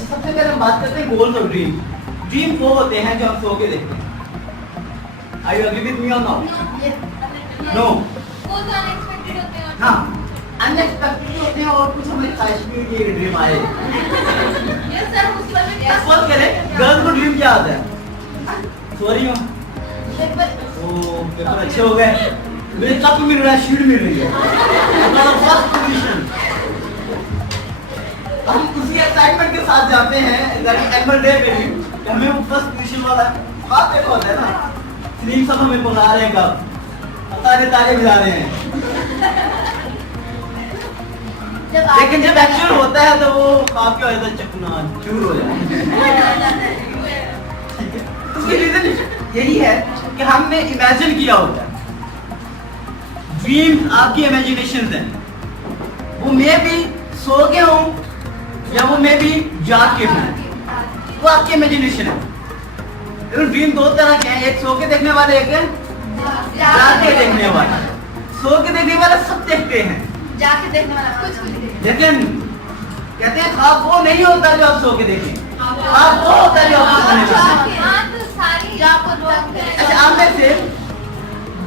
अच्छा, सबसे पहले हम बात करते हैं गोल्स और ड्रीम। ड्रीम वो होते हैं जो हम सो के देखते हैं। Are you agree with me or not? No. वो तो अनएक्सपेक्टेड होते हैं। हाँ, अनएक्सपेक्टेड होते हैं और कुछ हमारी ख्वाहिश भी होती है कि ड्रीम आए। यस सर, उस पर भी सपोज करें गर्ल्स को ड्रीम क्या आता है? सो रही हो? ओ, पेपर अच्छे हो गए। मुझे कप मिल रहा है, शीट मिल रही है। हमारा फर्स्ट पोजीशन। हम उसी एक्साइटमेंट के साथ जाते हैं एनुअल डे पे भी, हमें वो फर्स्ट पोजीशन वाला बात देखो होता है ना, स्लीम सब हमें बुला रहे हैं, कब तारे तारे बजा रहे हैं। लेकिन जब एक्चुअल होता है तो वो ख्वाब क्या हो जाता है, चकना चूर हो जाता है। उसकी रीजन यही है कि हमने इमेजिन किया होता है। ड्रीम आपकी इमेजिनेशन है, वो मे भी सो के हो या वो मे भी जाग के हो, वो आपकी इमेजिनेशन है। लेकिन ड्रीम दो तरह के हैं, एक सो के देखने वाले, एक जाग के देखने वाले। सो के देखने वाले सब देखते हैं, जाके देखने वाला कुछ भी नहीं। लेकिन कहते हैं ख्वाब वो नहीं होता जो आप सो के देखें, ख्वाब वो होता है जो आप सोने में देखें। हाँ, तो सारी अच्छा, आप में से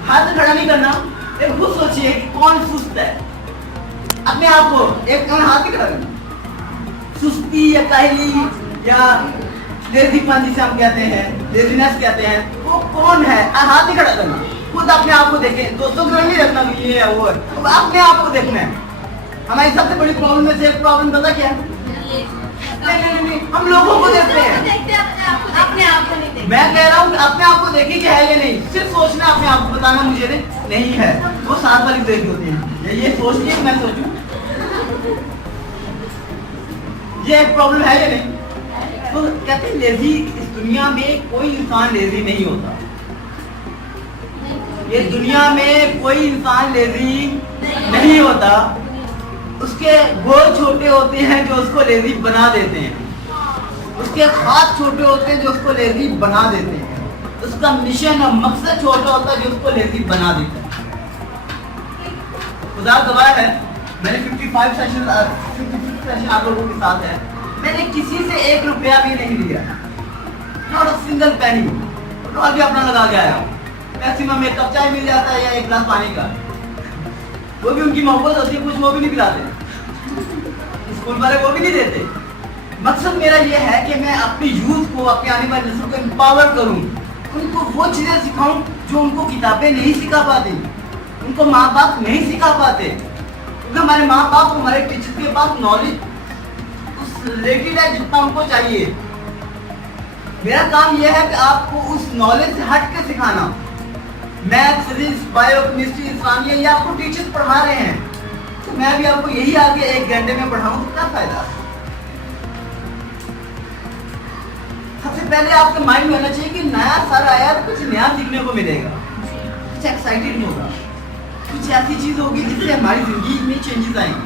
हाथ खड़ा नहीं करना, एक खुद सोचिए कि कौन सुस्त है। अपने आप को एक हाथ ही खड़ा करना। सुस्ती या काहली या लेजीपन जिसे हम कहते हैं, लेजीनेस कहते हैं, वो कौन है? हाथ ही खड़ा करना, खुद अपने आप को देखें। दोस्तों को नहीं रखना कि ये है वो है, तो अपने आप को देखना है। हमारी सबसे बड़ी प्रॉब्लम में से एक प्रॉब्लम पता क्या है? नहीं, हम लोगों को देखते हैं, अपने आप को नहीं देखते। मैं कह रहा हूँ कि अपने आप को देखिए कि है या नहीं। सिर्फ सोचना, अपने आप को बताना मुझे नहीं है, वो साथ वाली देख होती है। ये सोचती है मैं सोचूं, ये एक प्रॉब्लम है या नहीं? तो कहते हैं लेजी, इस दुनिया में कोई इंसान लेजी नहीं होता। ये दुनिया में कोई इंसान लेजी नहीं होता। उसके गोल छोटे होते हैं जो उसको लेजी बना देते हैं, उसके हाथ छोटे होते हैं जो उसको लेजी बना देते हैं, उसका मिशन और मकसद छोटा होता है जो उसको लेजी बना देता है। खुदा गवाह है, मैंने 55 सेशन आप लोगों के साथ है, मैंने किसी से 1 रुपया भी नहीं लिया, नॉट अ सिंगल पेनी। और भी अपना लगा के आया, मैक्सिमम एक कप चाय मिल जाता है या 1 गिलास पानी का, वो भी उनकी मोहब्बत होती है, कुछ वो भी नहीं पिलाते, स्कूल वाले वो भी नहीं देते। मकसद मेरा ये है कि मैं अपनी यूथ को, अपने आने वाली नस्ल को एम्पावर करूं, उनको वो चीजें सिखाऊं जो उनको किताबें नहीं सिखा पाती, उनको माँ बाप नहीं सिखा पाते। क्योंकि हमारे माँ बाप, हमारे टीचर के पास नॉलेज उस रिलेटेड है जितना उनको चाहिए। मेरा काम यह है कि आपको उस नॉलेज से हट के सिखाना। Math, physics, bio, chemistry, Islamia, ये आपको टीचर्स पढ़ा रहे हैं, तो मैं भी आपको यही आगे 1 घंटे में पढ़ाऊं तो क्या फायदा? सबसे पहले आपके माइंड में होना चाहिए कि नया साल आया तो कुछ नया सीखने को मिलेगा, कुछ एक्साइटेड होगा, कुछ ऐसी चीज होगी जिससे हमारी जिंदगी में चेंजेस आएंगे।